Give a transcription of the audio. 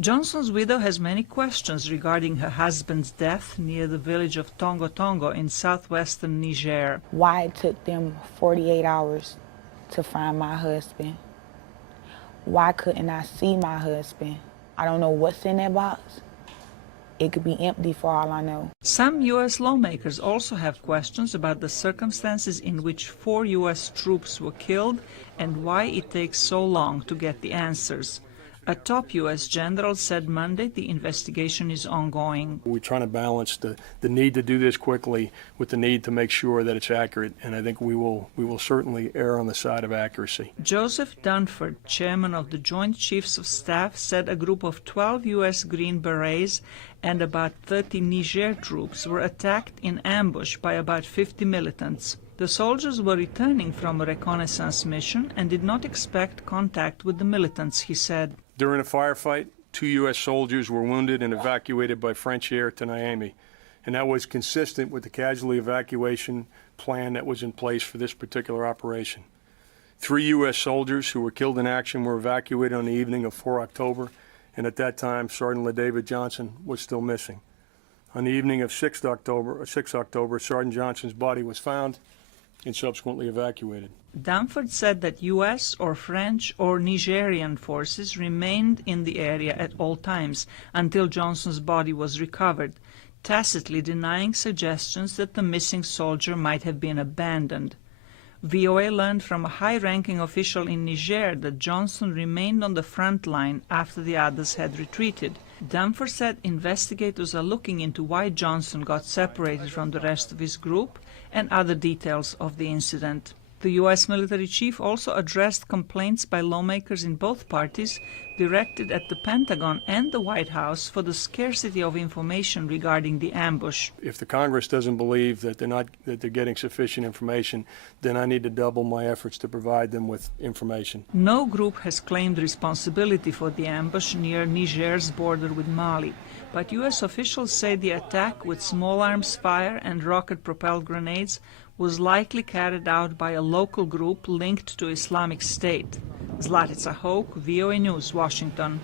Johnson's widow has many questions regarding her husband's death near the village of Tongo Tongo in southwestern Niger. Why it took them 48 hours to find my husband? Why couldn't I see my husband? I don't know what's in that box. It could be empty for all I know. Some U.S. lawmakers also have questions about the circumstances in which 4 U.S. troops were killed and why it takes so long to get the answers. A top U.S. general said Monday the investigation is ongoing. We're trying to balance the need to do this quickly with the need to make sure that it's accurate, and I think we will certainly err on the side of accuracy. Joseph Dunford, chairman of the Joint Chiefs of Staff, said a group of 12 U.S. Green Berets and about 30 Niger troops were attacked in ambush by about 50 militants. The soldiers were returning from a reconnaissance mission and did not expect contact with the militants, he said. During a firefight, 2 U.S. soldiers were wounded and evacuated by French air to Niamey, and that was consistent with the casualty evacuation plan that was in place for this particular operation. 3 U.S. soldiers who were killed in action were evacuated on the evening of 4 October, and at that time, Sergeant LaDavid Johnson was still missing. On the evening of 6 October, Sergeant Johnson's body was found and subsequently evacuated. Dunford said that U.S. or French or Nigerian forces remained in the area at all times until Johnson's body was recovered, tacitly denying suggestions that the missing soldier might have been abandoned. VOA learned from a high-ranking official in Niger that Johnson remained on the front line after the others had retreated. Dunford said investigators are looking into why Johnson got separated from the rest of his group and other details of the incident. The U.S. military chief also addressed complaints by lawmakers in both parties directed at the Pentagon and the White House for the scarcity of information regarding the ambush. If the Congress doesn't believe that they're getting sufficient information, then I need to double my efforts to provide them with information. No group has claimed responsibility for the ambush near Niger's border with Mali, but U.S. officials say the attack with small arms fire and rocket-propelled grenades was likely carried out by a local group linked to Islamic State. Zlatica Hoke, VOA News, Washington.